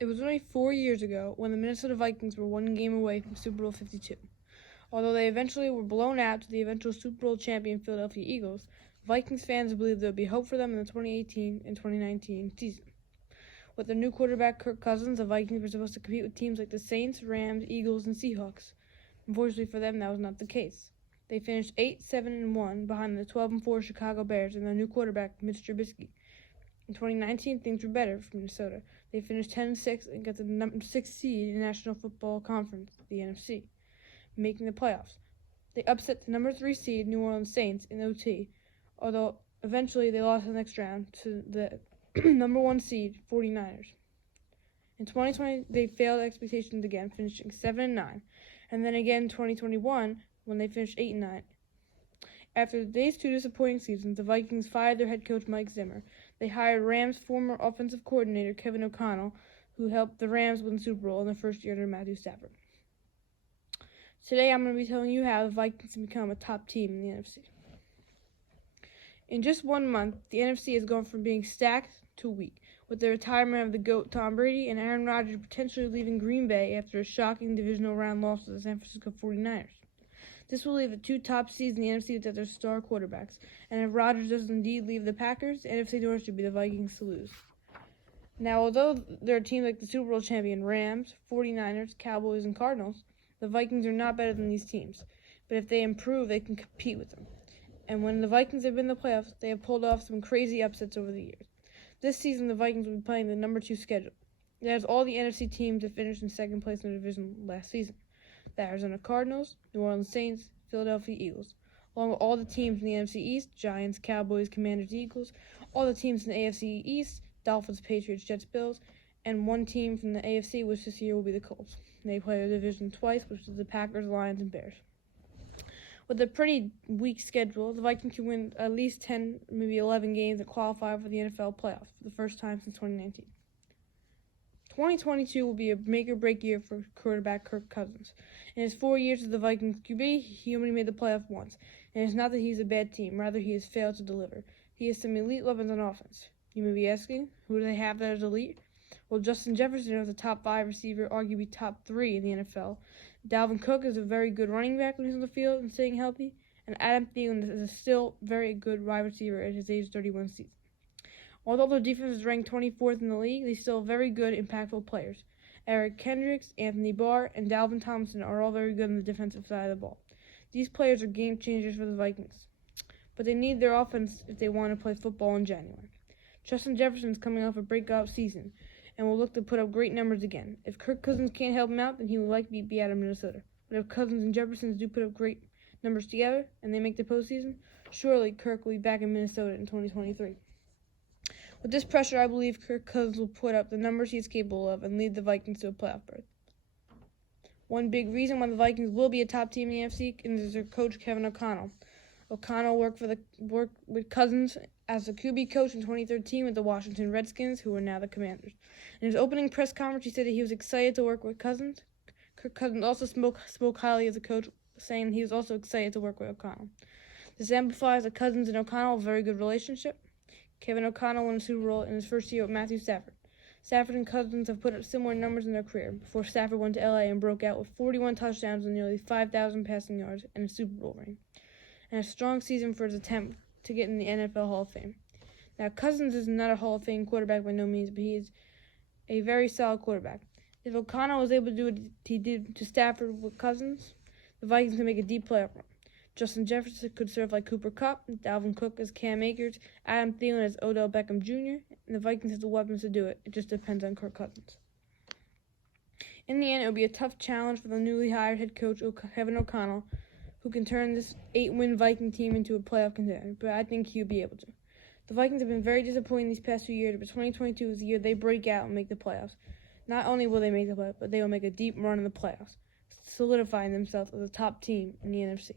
It was only 4 years ago when the Minnesota Vikings were one game away from Super Bowl 52. Although they eventually were blown out to the eventual Super Bowl champion Philadelphia Eagles, Vikings fans believed there would be hope for them in the 2018 and 2019 season. With their new quarterback Kirk Cousins, the Vikings were supposed to compete with teams like the Saints, Rams, Eagles, and Seahawks. Unfortunately for them, that was not the case. They finished 8-7-1 behind the 12-4 Chicago Bears and their new quarterback Mitch Trubisky. In 2019, things were better for Minnesota. They finished 10-6 and got the number 6 seed in the National Football Conference, the NFC, making the playoffs. They upset the number 3 seed New Orleans Saints in OT, although eventually they lost the next round to the number 1 seed 49ers. In 2020, they failed expectations again, finishing 7-9, and then again in 2021 when they finished 8-9. After these 2 disappointing seasons, the Vikings fired their head coach Mike Zimmer. They hired Rams' former offensive coordinator Kevin O'Connell, who helped the Rams win the Super Bowl in their first year under Matthew Stafford. Today I'm going to be telling you how the Vikings can become a top team in the NFC. In just 1 month, the NFC has gone from being stacked to weak, with the retirement of the GOAT Tom Brady and Aaron Rodgers potentially leaving Green Bay after a shocking divisional round loss to the San Francisco 49ers. This will leave the 2 top seeds in the NFC without their star quarterbacks, and if Rodgers does indeed leave the Packers, the NFC North should be the Vikings to lose. Now, although there are teams like the Super Bowl champion Rams, 49ers, Cowboys, and Cardinals, the Vikings are not better than these teams, but if they improve, they can compete with them. And when the Vikings have been in the playoffs, they have pulled off some crazy upsets over the years. This season, the Vikings will be playing the number 2 schedule. It has all the NFC teams that finished in second place in the division last season: the Arizona Cardinals, New Orleans Saints, Philadelphia Eagles, along with all the teams in the NFC East: Giants, Cowboys, Commanders, Eagles, all the teams in the AFC East: Dolphins, Patriots, Jets, Bills, and 1 team from the AFC, which this year will be the Colts. They play the division twice, which is the Packers, Lions, and Bears. With a pretty weak schedule, the Vikings can win at least 10, maybe 11 games and qualify for the NFL playoffs for the first time since 2019. 2022 will be a make-or-break year for quarterback Kirk Cousins. In his 4 years as the Vikings QB, he only made the playoff once. And it's not that he's a bad team, rather he has failed to deliver. He has some elite weapons on offense. You may be asking, who do they have that is elite? Well, Justin Jefferson is a top 5 receiver, arguably top 3 in the NFL. Dalvin Cook is a very good running back when he's on the field and staying healthy. And Adam Thielen is a still very good wide receiver at his age 31 season. Although their defense is ranked 24th in the league, they still have very good, impactful players. Eric Kendricks, Anthony Barr, and Dalvin Thompson are all very good on the defensive side of the ball. These players are game changers for the Vikings, but they need their offense if they want to play football in January. Justin Jefferson is coming off a breakout season and will look to put up great numbers again. If Kirk Cousins can't help him out, then he will likely be out of Minnesota. But if Cousins and Jefferson do put up great numbers together and they make the postseason, surely Kirk will be back in Minnesota in 2023. With this pressure, I believe Kirk Cousins will put up the numbers he is capable of and lead the Vikings to a playoff berth. One big reason why the Vikings will be a top team in the NFC is their coach Kevin O'Connell. O'Connell worked with Cousins as a QB coach in 2013 with the Washington Redskins, who are now the Commanders. In his opening press conference, he said that he was excited to work with Cousins. Kirk Cousins also spoke highly of the coach, saying he was also excited to work with O'Connell. This amplifies that Cousins and O'Connell have a very good relationship. Kevin O'Connell won a Super Bowl in his first year with Matthew Stafford. Stafford and Cousins have put up similar numbers in their career before Stafford went to LA and broke out with 41 touchdowns and nearly 5,000 passing yards and a Super Bowl ring, and a strong season for his attempt to get in the NFL Hall of Fame. Now, Cousins is not a Hall of Fame quarterback by no means, but he is a very solid quarterback. If O'Connell was able to do what he did to Stafford with Cousins, the Vikings can make a deep playoff run. Justin Jefferson could serve like Cooper Kupp, Dalvin Cook as Cam Akers, Adam Thielen as Odell Beckham Jr., and the Vikings have the weapons to do it. It just depends on Kirk Cousins. In the end, it will be a tough challenge for the newly hired head coach Kevin O'Connell, who can turn this 8-win Viking team into a playoff contender, but I think he'll be able to. The Vikings have been very disappointing these past few years, but 2022 is the year they break out and make the playoffs. Not only will they make the playoffs, but they will make a deep run in the playoffs, solidifying themselves as a top team in the NFC.